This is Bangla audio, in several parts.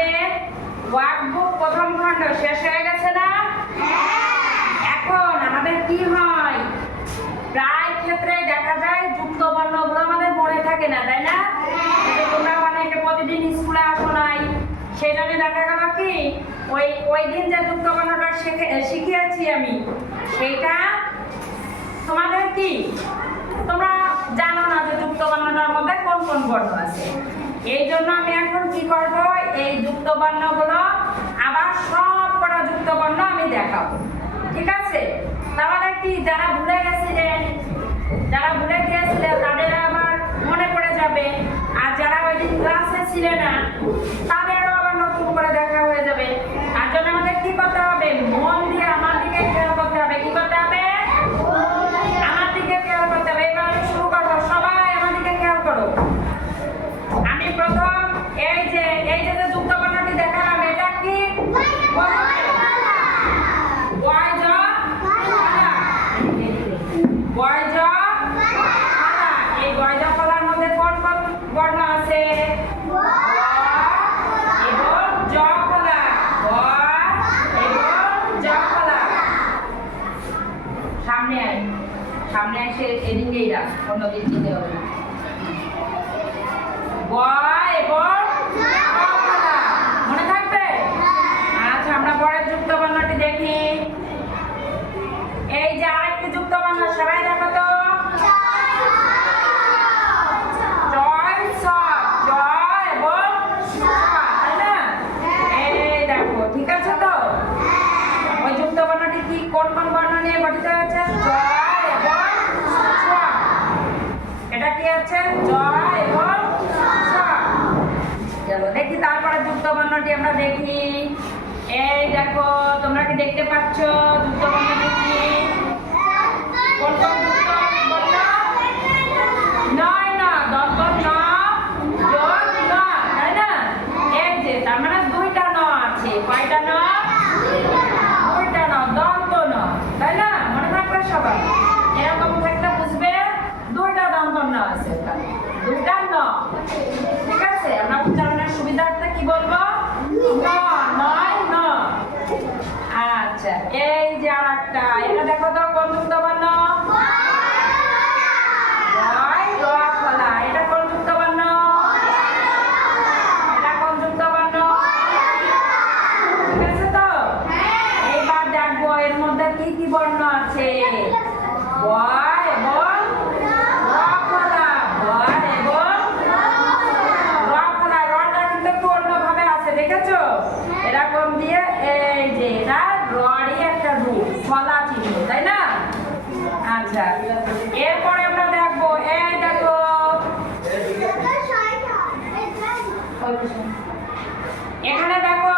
আমাদের ওয়ার্কবুক প্রথম খণ্ড শেষ হয়ে গেছে না? এখন আমাদের কি হয়, প্রায় ক্ষেত্রে দেখা যায় যুক্ত বর্ণগুলো আমাদের মনে থাকে না, তাই না? তোমরা অনেকে প্রতিদিন স্কুলে আসো নাই, সেই জন্য দেখা গেল কি ওই দিন যে যুক্ত বর্ণটা শিখিয়েছি আমি, সেইটা তোমাদের কি তোমরা জানো না যে যুক্ত বর্ণটার মধ্যে কোন কোন বর্ণ আছে। এই জন্য আমি এখন কি করব, এই যুক্ত বর্ণগুলো আবার সব কটা যুক্ত বর্ণ আমি দেখাবো, ঠিক আছে? তাহলে কি যারা ভুলে গিয়েছিলেন তাদের আবার মনে পড়ে যাবে, আর যারা ওই দিন ক্লাসে ছিলেন না তাদেরও আবার নতুন করে দেখা হয়ে যাবে। তার জন্য আমাদের কি করতে হবে, মন দিয়ে আমার দিকে খেয়াল করতে হবে। কি করতে হবে? আমার দিকে খেয়াল করতে হবে। এবার আমি শুরু করবো, সবাই আমার দিকে খেয়াল করো। আমি প্রথম এই যে যুক্ত বর্ণটি দেখালাম, এটা কি? এই বয়জ ফলার মধ্যে কোন কোন বর্ণ আছে? এবং জ ফলা, এবং জ ফলা। সামনে এসে এদিকেই রাখ, অন্যদিক দিতে হবে না। ব এবং জ ফলা মনে থাকবে? আচ্ছা, আমরা পরের যুক্ত বর্ণটি দেখি। এই যে আরেকটি যুক্ত বর্ণ, সবাই দেখো তো। ঠিক আছে তো? ওই যুক্ত বর্ণটি কি কোন কোন বর্ণ নিয়ে গঠিত হয়েছে? জ এবং ছ। এটা কি আছে? জ এবং ছ। চলো দেখি তারপরে যুক্ত বর্ণটি আমরা দেখি। এই দেখো, তোমরা কি দেখতে পাচ্ছ যুক্ত বর্ণটি কি? কোন কোন যুক্ত বর্ণ? নয় না, দন্ত ন যোগ ন, তাই না? এই যে তার মানে দুইটা ন আছে। কয়টা ন? দুইটা ন, দন্ত ন, তাই না? মনে থাকবে সবাই? এরকম থাকলে বুঝবে দুইটা দন্ত ন আছে, দুইটা ন। ঠিক আছে, আমরা উচ্চারণের সুবিধার্থে কি বলবো? ন, নয় ন। আচ্ছা, এই যে আরেকটা, এটা দেখো তো কোন যুক্ত বর্ণ? এটা কোন যুক্ত বর্ণ? এটা কোন যুক্ত বর্ণ? ঠিক আছে তো? এইবার দেখবো এর মধ্যে কি কি বর্ণ আছে। ব এবং র ফলা, ব এবং র ফলা। রটা কিন্তু একটু অন্যভাবে আছে, দেখেছো? এরকম দিয়ে এই যে এটা ররই একটা রূপ, ফলা চিহ্ন, তাই না? আচ্ছা, এরপরে আমরা দেখবো, এই দেখো এখানে দেখো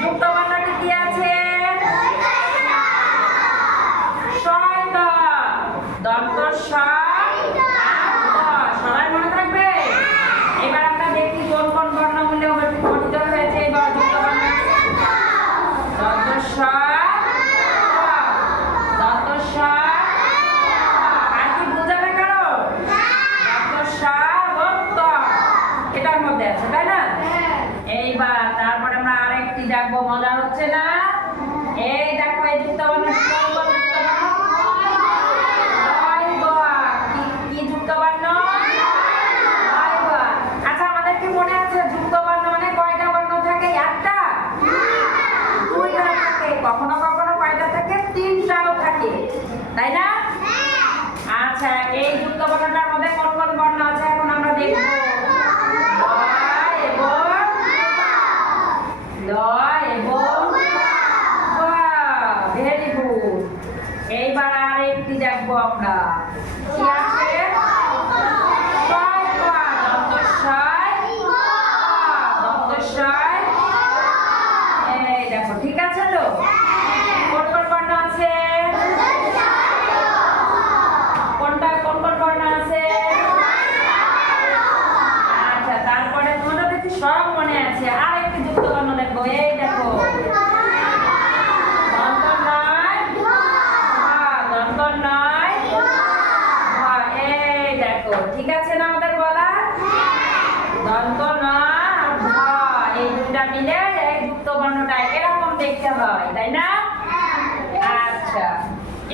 যুক্ত বর্ণটি কি আছে? শয়ত, দন্ত স, সবাই মনে থাকবে? এবার আমরা দেখি কোন কোন বর্ণ মিলে গঠিত হয়েছে এই যুক্ত বর্ণ। দন্ত স, দন্ত স, আর কি বুঝাবে কারো? দন্ত স এবং ত এটার মধ্যে আছে, তাই না? এইবার তারপরে আমরা আরেকটি দেখবো, মজা হচ্ছে না? এই দেখো এই যুক্ত বর্ণ কি যুক্ত বর্ণ? আচ্ছা, আমাদের কি মনে আছে যুক্ত বর্ণ মানে কয়টা বর্ণ থাকে? একটা? দুইটা থাকে, কখনো কখনো কয়টা থাকে? তিনটাও থাকে, তাই না? আচ্ছা, এই যুক্ত বর্ণটার মধ্যে কোন কোন বর্ণ আছে এখন আমরা দেখবো। Very good. এইবার আর একটি দেখবো আমরা, কি আছে? এই দেখো, ঠিক আছে তো? কোন কোন বর্ণ আছে? কোনটা কোন কোন বর্ণ আছে? আচ্ছা, তারপরে তোমাদের দেখি সব মনে আছে। আর একটি যুক্ত বর্ণ দেখবো, এই দেখো দন্ত নয়, দন্ত নয়, এই দেখো, ঠিক আছে না আমাদের বলা? দন্ত নয় আর এই মিলে এই যুক্ত বর্ণটা এরকম দেখতে হয়, তাই না? আচ্ছা,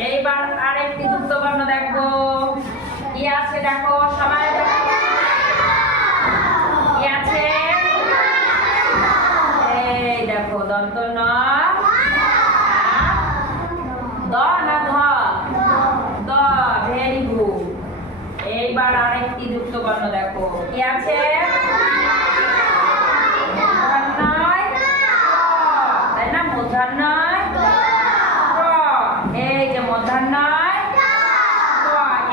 এইবার আরেকটি যুক্ত বর্ণ দেখবো। কি আছে দেখো সবাই, কি আছে? এই দেখো দন্ত ন, দ না ধ? দ, ভেরি গুড। এইবার আরেকটি যুক্ত বর্ণ দেখো। কি আছে? মূর্ধন্যয় ক, তাই না? মূর্ধন্যয় ক। এই যে মূর্ধন্যয় ক,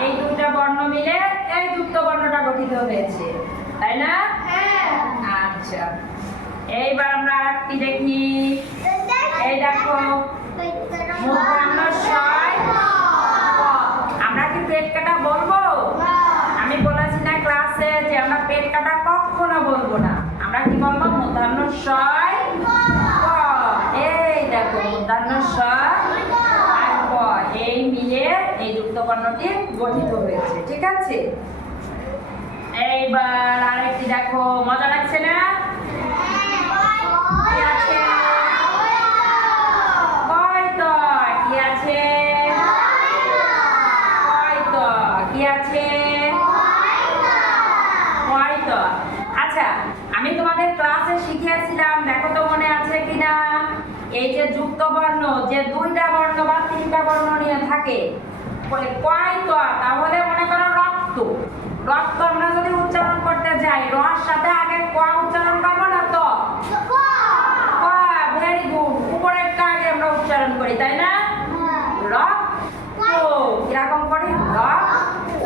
এই দুইটা বর্ণ মিলে এই যুক্ত বর্ণটা গঠিত হয়েছে, তাই না? আচ্ছা, এইবার আমরা আরেকটি দেখি। এই দেখো মূর্ধন্যয় ক। আমরা কি পেট কাটা বলবো? আমি বলেছি না ক্লাসে যে আমরা পেট কাটা কখনো বলবো না। আমরা কি বলবো? মূর্ধন্যয় ক। এই দেখো মূর্ধন্যয় আর ক, এই মিলে এই যুক্ত বর্ণটি গঠিত হয়েছে, ঠিক আছে? এইবার আরেকটি দেখো, মজা লাগছে না? কি আছে? কয়ত। কি আছে? কয়ত। কি আছে? কয়ত। আচ্ছা, আমি তোমাদের ক্লাসে শিখিয়েছিলাম, দেখো তো মনে আছে কিনা? এই যে যুক্ত বর্ণ যে দুইটা বর্ণ বা তিনটা বর্ণ নিয়ে থাকে, কয়ত, তাহলে মনে করো রক্ত। রক্ত আমরা যদি উচ্চারণ করতে যাই, রর সাথে আগে ক উচ্চারণ করবো না তো? ক, ভেরি গুড। উপরেরটা আগে আমরা উচ্চারণ করি, তাই না? রক্ত। কিরকম করি? রক্ত।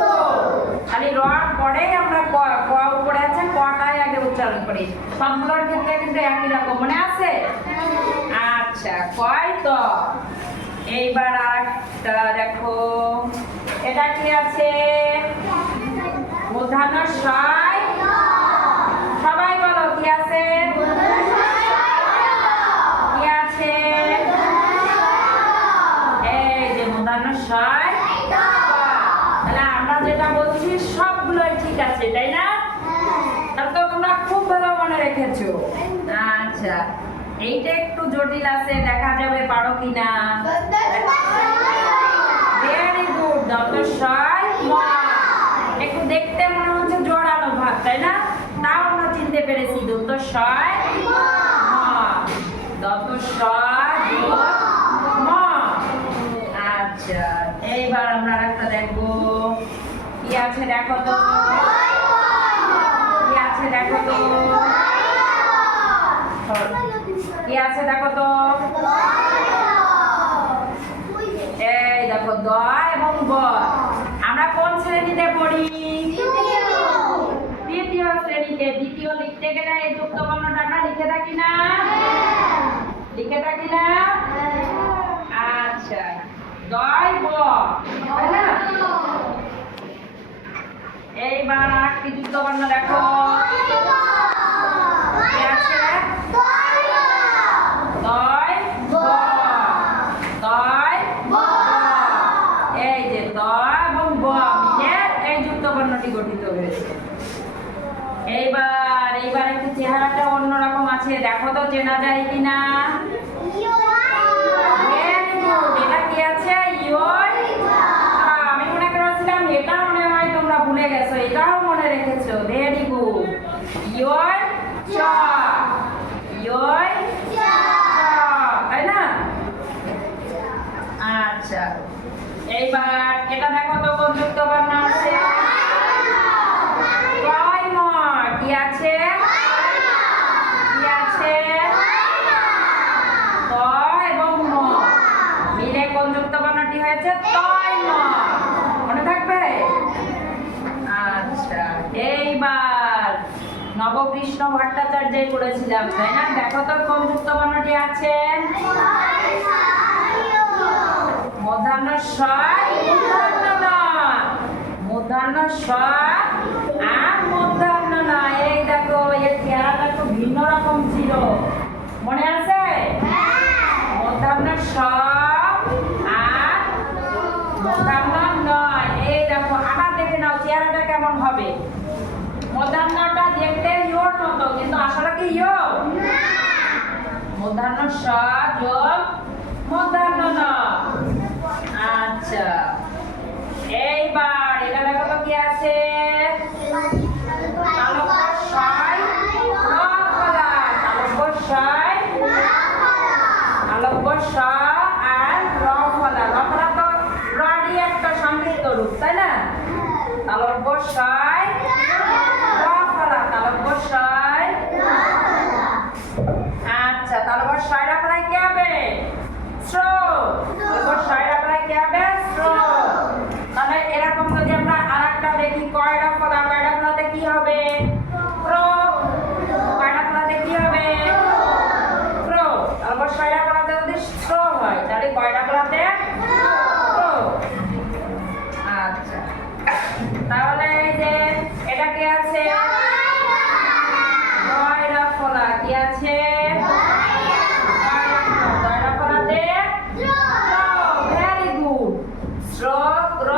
খালি রর পরেই আমরা ক, ক উপরে আছে কটাই আগে উচ্চারণ করি। সবগুলোর ক্ষেত্রে কিন্তু একই রকম, মনে আছে? আচ্ছা, কয়ত। এইবার আরেকটা দেখো, এটা কি আছে? মূর্ধন্যয় ষ। সবাই বলো কি আছে? কি আছে? এই যে মূর্ধন্যয় ষ। তাহলে আমরা যেটা বলছি সবগুলোই ঠিক আছে, তাই না? তাহলে তো তোমরা খুব ভালো মনে রেখেছো। আচ্ছা, এইটা একটু জটিল আছে, দেখা যাবে পারো কিনা। Very good. দন্তস্বয় ম। একটু দেখতে মনে হচ্ছে জোরালো ভাব, তাই না? তাও আমরা চিনতে পেরেছি দন্তস্বয় ম। দন্তস্বয় ম। আচ্ছা, এইবার আমরা আরেকটা দেখবো। কি আছে দেখো তো? কি আছে দেখো তো? কি আছে দেখো তো? এই দেখো দ এবং ব। আমরা কোন শ্রেণীতে পড়ি? তৃতীয় শ্রেণীতে। দ্বিতীয় লিখতে গেলে এই যুক্ত বর্ণটা আমরা লিখে থাকি না? লিখে থাকি না? আচ্ছা, দয় ব, তাই না? এইবার আরেকটি যুক্ত বর্ণ দেখো। কি আছে? দয় ব। দয় ব। এই যে দ এবং ব মিলে এই যুক্ত বর্ণটি গঠিত হয়েছে। এইবার একটু চেহারাটা অন্যরকম আছে, দেখো তো চেনা যায় কিনা? এটা কি আছে? আমি মনে করেছিলাম এটা মনে হয় তোমরা ভুলে গেছো, এটাও মনে রেখেছো। Very good. ইয়র চ। ইয়র চ, তাই না? আচ্ছা, এইবার এটা দেখো তো কোন যুক্ত বর্ণ আছে? কয় ম। কি আছে? কি আছে? ত এবং ম মিলে কোন যুক্ত বর্ণটি হয়েছে? তয় ম। মনে থাকবে? আচ্ছা, এইবার নবকৃষ্ণ ভট্টাচার্যই করেছিলাম, তাই না? দেখো তো কোন যুক্ত বর্ণটি আছে? মূর্ধন্যয় মূর্ধন্যয় আর মূর্ধন্যয়। এই দেখো এর চেহারাটা একটু ভিন্ন রকম ছিল, মনে আছে? মূর্ধন্যয় আর মূর্ধন্যয়। এই দেখো আবার দেখে নাও চেহারাটা কেমন হবে। মূর্ধন্যটা দেখতে ইয়োর মতো, কিন্তু আসলে কি ইয়ো? স যোগ মূর্ধন্য ন। আচ্ছা, এইবার এটা দেখো তো কি আছে, তালব্যস্বয় র ফলা, তালব্যস্বয় তালব্যস্ব আর র ফলা। র ফলা তো রডই একটা সংক্ষিপ্ত রূপ, তাই না? তালব্যস্বয় র ফলা, তালব্যস্বয়। আচ্ছা, তালব্যস্বয় র ফলায় কি হবে? শ্র। তালব্যস্বয় র ফলায় কি হবে? শ্র। তাহলে এরকম যদি আমরা আরেকটা দেখি, কয়রা ফলা, কয়রা ফলাতে কি হবে? প্র। কয়রা ফলাতে কি হবে? প্র। তালব্যস্বয় র ফলাতে যদি শ্র হয় তাহলে কয়রা ফলাতে? প্র। আচ্ছা, তাহলে এই যে এটা কি আছে? কয়রা ফলা কি আছে? কয়রা ফলাতে ভেরি গুড। শ্র গ্র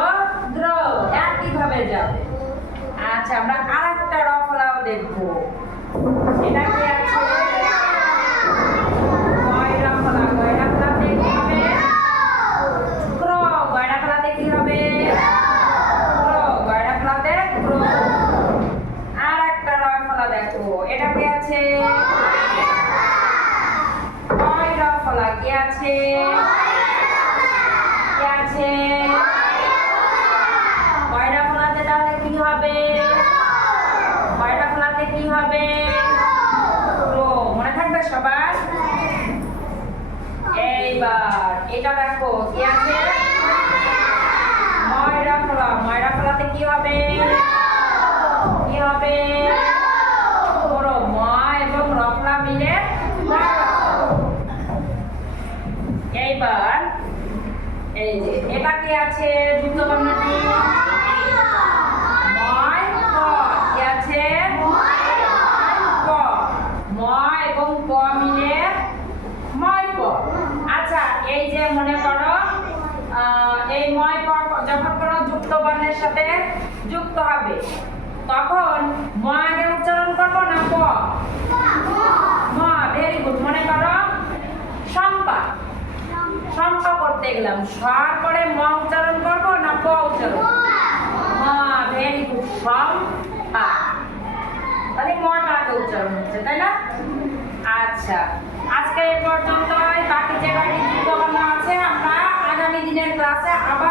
দ্র একইভাবে যাবে। আচ্ছা, আমরা আরেকটা র ফলাও দেখবো। এটা কি আছে? কয়রা ফলা, কয়রা ফলাতে কি হবে? ক্র। কয়রা ফলাতে কি হবে? ক্র। কয়রা ফলাতে ক্র। আরেকটা র ফলা দেখো, এটা কি আছে? কয়রা ফলা কি আছে? কি আছে? কয়রা ফলাতে তাহলে কি হবে? কয়রা ফলাতে কি হবে? ক্র। মনে থাকবে সবার? এইবার এটা দেখো কি আছে? ময়রা ফলা, ময়রা ফলাতে কি হবে? কি হবে? ক্র। ম এবং র ফলা মিলে ময়রা ফলা। এইবার এই যে এটা কি আছে? যুক্ত বর্ণটি ময় ক। কি আছে? ক। ম এবং ক মিলে ময় ক। আচ্ছা, এই যে মনে করো এই ময় ক যখন কোনো যুক্ত বর্ণের সাথে যুক্ত হবে তখন ম আগে উচ্চারণ করব না ক? ম। Very good. মনে করো শম্পা, শম্পা করতে গেলাম, সর পরে ম উচ্চারণ করব না প উচ্চারণ? ম। Very good. শম্পা, তাহলে মটা আগে উচ্চারণ হচ্ছে, তাই না? আচ্ছা, আজকে এই পর্যন্তই। বাকি যে কয়টি যুক্ত বর্ণ আছে আমরা আগামী দিনের ক্লাসে আবার